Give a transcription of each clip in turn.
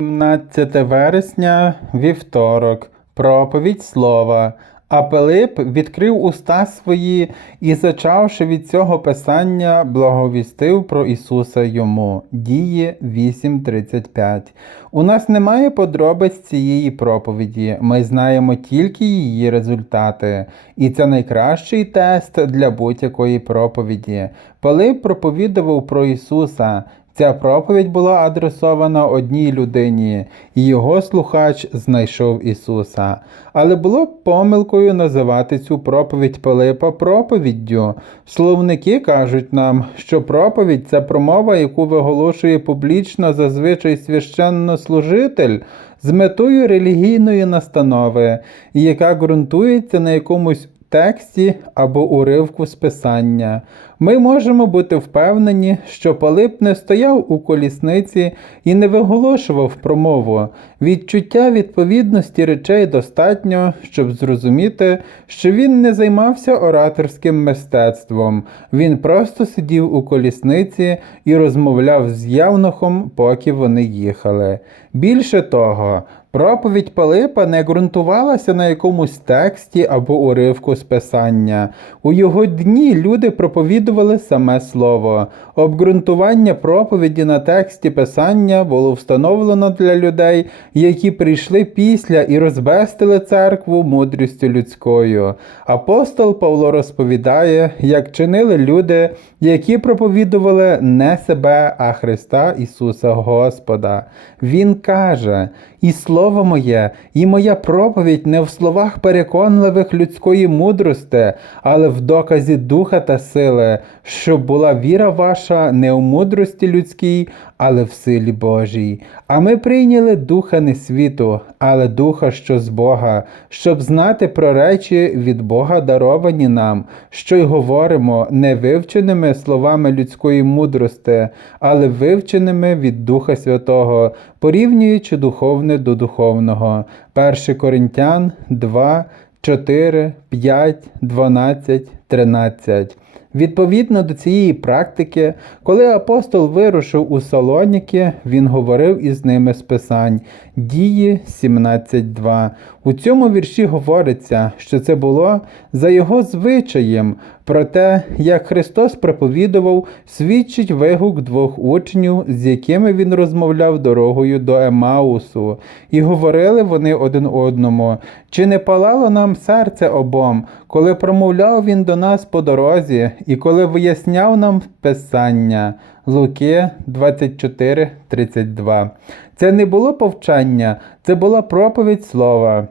17 вересня, вівторок, проповідь слова. А Пилип відкрив уста свої і, зачавши від цього писання, благовістив про Ісуса йому. Дії 8.35. У нас немає подробиць цієї проповіді, ми знаємо тільки її результати. І це найкращий тест для будь-якої проповіді. Пилип проповідував про Ісуса. Ця проповідь була адресована одній людині, і його слухач знайшов Ісуса. Але було б помилкою називати цю проповідь Пилипа проповіддю. Словники кажуть нам, що проповідь це промова, яку виголошує публічно зазвичай священнослужитель з метою релігійної настанови, яка ґрунтується на якомусь тексті або уривку з писання. Ми можемо бути впевнені, що Пилип не стояв у колісниці і не виголошував промову. Відчуття відповідності речей достатньо, щоб зрозуміти, що він не займався ораторським мистецтвом. Він просто сидів у колісниці і розмовляв з Явнохом, поки вони їхали. Більше того, Проповідь Пилипа не ґрунтувалася на якомусь тексті або уривку з писання. У його дні люди проповідували саме слово. Обґрунтування проповіді на тексті писання було встановлено для людей, які прийшли після і розбестили церкву мудрістю людською. Апостол Павло розповідає, як чинили люди, які проповідували не себе, а Христа Ісуса Господа. Він каже: і слово моє, і моя проповідь не в словах переконливих людської мудрости, але в доказі духа та сили, щоб була віра ваша не у мудрості людській, але в силі Божій. А ми прийняли духа не світу, але духа, що з Бога, щоб знати про речі від Бога даровані нам, що й говоримо не вивченими словами людської мудрости, але вивченими від Духа Святого, порівнюючи духовне до духовного. 1 Коринтян 2, 4, 5, 12, 13. Відповідно до цієї практики, коли апостол вирушив у Салоніки, він говорив із ними з Писань. Дії 17.2. У цьому вірші говориться, що це було за його звичаєм, про те, як Христос проповідував, свідчить вигук двох учнів, з якими він розмовляв дорогою до Емаусу, і говорили вони один одному, чи не палало нам серце обом, коли промовляв він до нас по дорозі, і коли виясняв нам Писання. Луки 24:32. Це не було повчання, це була проповідь слова.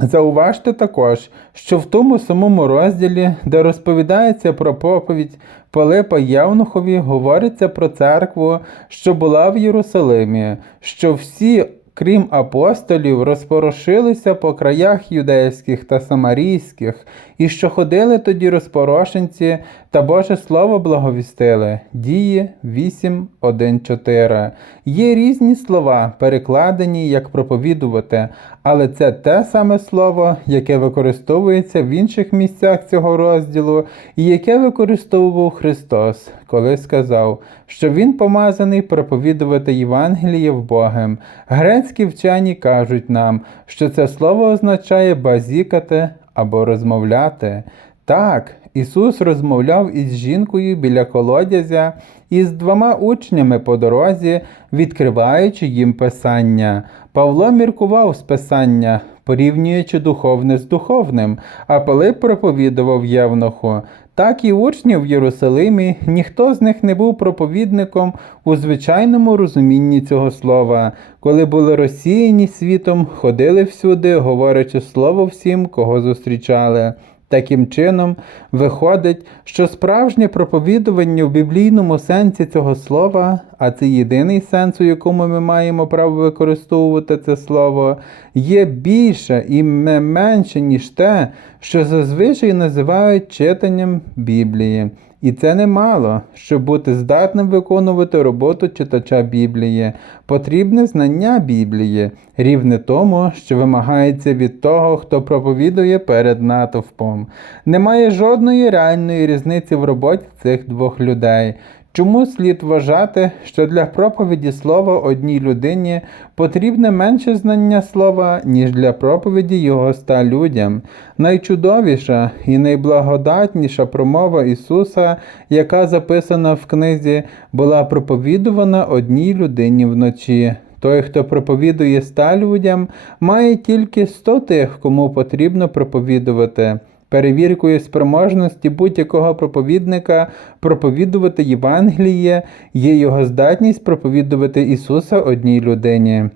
Зауважте також, що в тому самому розділі, де розповідається про проповідь Пилипа Євнухові, говориться про церкву, що була в Єрусалимі, що всі крім апостолів, розпорошилися по краях юдейських та самарійських, і що ходили тоді розпорошенці та Боже Слово благовістили. Дії 8.1.4. Є різні слова, перекладені як проповідувати, але це те саме слово, яке використовується в інших місцях цього розділу, і яке використовував Христос, коли сказав, що Він помазаний проповідувати Євангеліє в Богом. Грецькі вчені кажуть нам, що це слово означає базікати або розмовляти. Так, Ісус розмовляв із жінкою біля колодязя і з двома учнями по дорозі, відкриваючи їм Писання. Павло міркував з Писання, порівнюючи духовне з духовним, а Пилип проповідував Євноху. Так і учнів в Єрусалимі ніхто з них не був проповідником у звичайному розумінні цього слова, коли були розсіяні світом, ходили всюди, говорячи слово всім, кого зустрічали. Таким чином, виходить, що справжнє проповідування в біблійному сенсі цього слова, а це єдиний сенс, у якому ми маємо право використовувати це слово, є більше і не менше, ніж те, що зазвичай називають читанням Біблії. І це немало, щоб бути здатним виконувати роботу читача Біблії, потрібне знання Біблії, рівне тому, що вимагається від того, хто проповідує перед натовпом. Немає жодної реальної різниці в роботі цих двох людей. Чому слід вважати, що для проповіді слова одній людині потрібне менше знання слова, ніж для проповіді його ста людям? Найчудовіша і найблагодатніша промова Ісуса, яка записана в книзі, була проповідувана одній людині вночі. Той, хто проповідує ста людям, має тільки сто тих, кому потрібно проповідувати. Перевіркою спроможності будь-якого проповідника проповідувати Євангеліє є його здатність проповідувати Ісуса одній людині.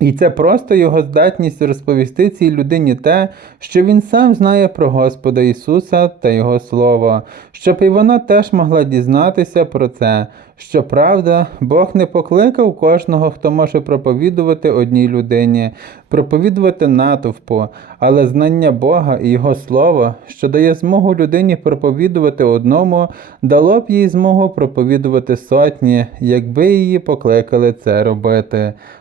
І це просто його здатність розповісти цій людині те, що він сам знає про Господа Ісуса та Його Слово, щоб і вона теж могла дізнатися про це. Щоправда, Бог не покликав кожного, хто може проповідувати одній людині, проповідувати натовпу, але знання Бога і Його Слово, що дає змогу людині проповідувати одному, дало б їй змогу проповідувати сотні, якби її покликали це робити.